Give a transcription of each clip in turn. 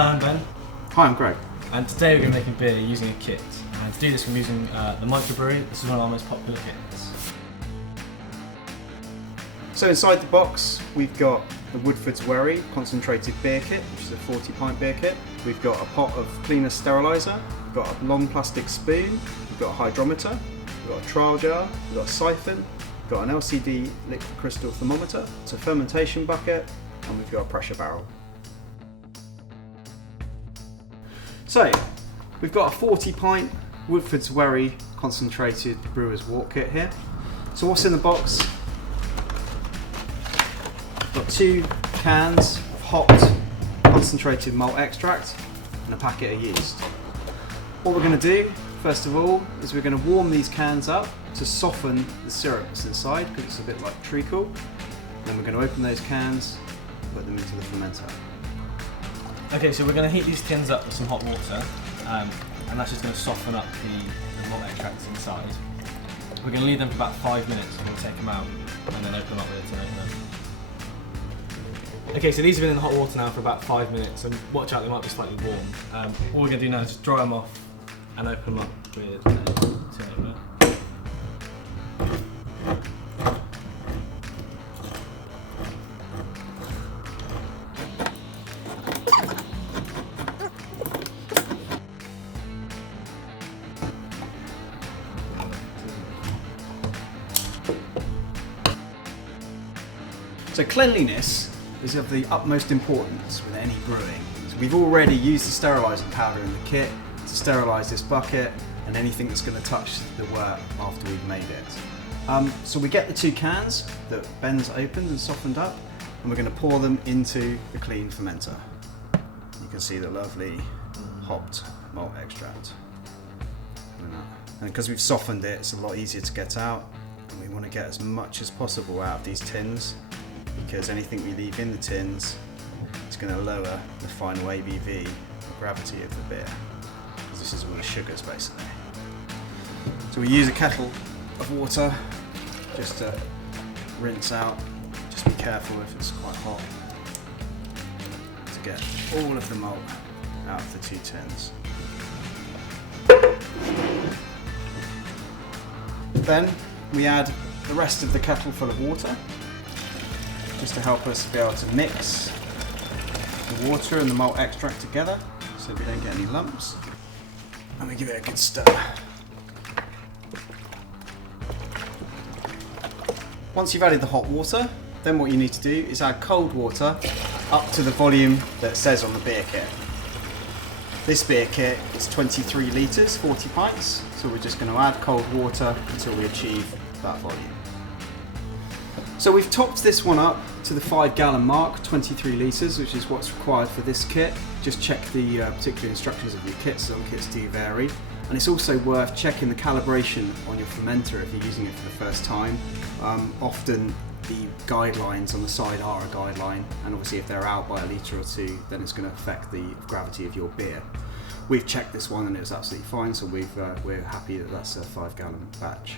Hi, I'm Ben. Hi, I'm Greg. And today we're going to be making beer using a kit. And to do this we're using the microbrewery. This is one of our most popular kits. So inside the box we've got the Woodford's Wherry concentrated beer kit, which is a 40 pint beer kit. We've got a pot of cleaner steriliser, we've got a long plastic spoon, we've got a hydrometer, we've got a trial jar, we've got a siphon, we've got an LCD liquid crystal thermometer, it's a fermentation bucket, and we've got a pressure barrel. So we've got a 40 pint Woodford's Wherry concentrated brewer's wort kit here. So what's in the box? Got 2 cans of hot concentrated malt extract and a packet of yeast. What we're going to do first of all is we're going to warm these cans up to soften the syrup that's inside, because it's a bit like treacle. Then we're going to open those cans, put them into the fermenter. Okay, so we're going to heat these tins up with some hot water, and that's just going to soften up the malt extracts inside. We're going to leave them for about 5 minutes, and we'll take them out and then open them up with a tin opener. Okay, so these have been in the hot water now for about 5 minutes, and watch out, they might be slightly warm. All we're going to do now is just dry them off and open them up with a tin opener. So cleanliness is of the utmost importance with any brewing. So we've already used the sterilising powder in the kit to sterilise this bucket and anything that's going to touch the wort after we've made it. So we get the 2 cans that Ben's opened and softened up, and we're going to pour them into the clean fermenter. You can see the lovely hopped malt extract. And because we've softened it, it's a lot easier to get out, and we want to get as much as possible out of these tins, because anything we leave in the tins is going to lower the final ABV, the gravity of the beer, because this is all the sugars basically. So we use a kettle of water just to rinse out. Just be careful if it's quite hot, to get all of the malt out of the 2 tins. Then we add the rest of the kettle full of water, just to help us be able to mix the water and the malt extract together so we don't get any lumps. And we give it a good stir. Once you've added the hot water, then what you need to do is add cold water up to the volume that says on the beer kit. This beer kit is 23 litres, 40 pints, so we're just going to add cold water until we achieve that volume. So we've topped this one up to the 5 gallon mark, 23 litres, which is what's required for this kit. Just check the particular instructions of your kit, some kits do vary. And it's also worth checking the calibration on your fermenter if you're using it for the first time. Often the guidelines on the side are a guideline, and obviously if they're out by a litre or 2, then it's going to affect the gravity of your beer. We've checked this one and it was absolutely fine, so we're happy that that's a 5 gallon batch.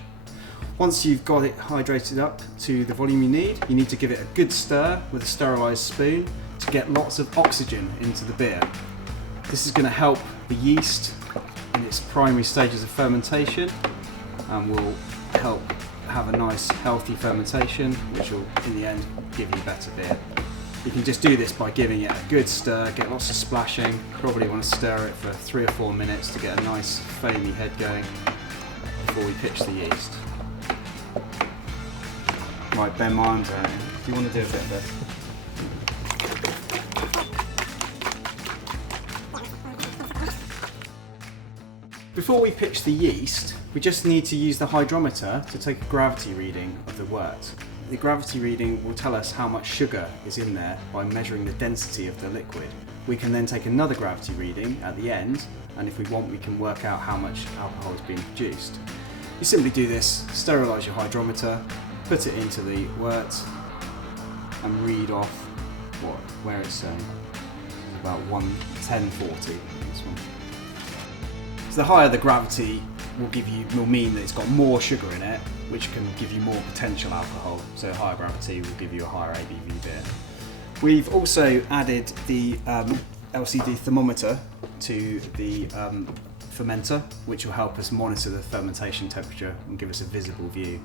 Once you've got it hydrated up to the volume you need to give it a good stir with a sterilised spoon to get lots of oxygen into the beer. This is going to help the yeast in its primary stages of fermentation and will help have a nice healthy fermentation, which will in the end give you better beer. You can just do this by giving it a good stir, get lots of splashing. Probably want to stir it for 3 or 4 minutes to get a nice foamy head going before we pitch the yeast. Right, Ben, my arms out. Do you want to do a bit of this? Before we pitch the yeast, we just need to use the hydrometer to take a gravity reading of the wort. The gravity reading will tell us how much sugar is in there by measuring the density of the liquid. We can then take another gravity reading at the end, and if we want, we can work out how much alcohol is being produced. You simply do this, sterilise your hydrometer, put it into the wort, and read off where it's saying. It's about 1040. This one. So the higher the gravity will mean that it's got more sugar in it, which can give you more potential alcohol. So higher gravity will give you a higher ABV beer. We've also added the LCD thermometer to the fermenter, which will help us monitor the fermentation temperature and give us a visible view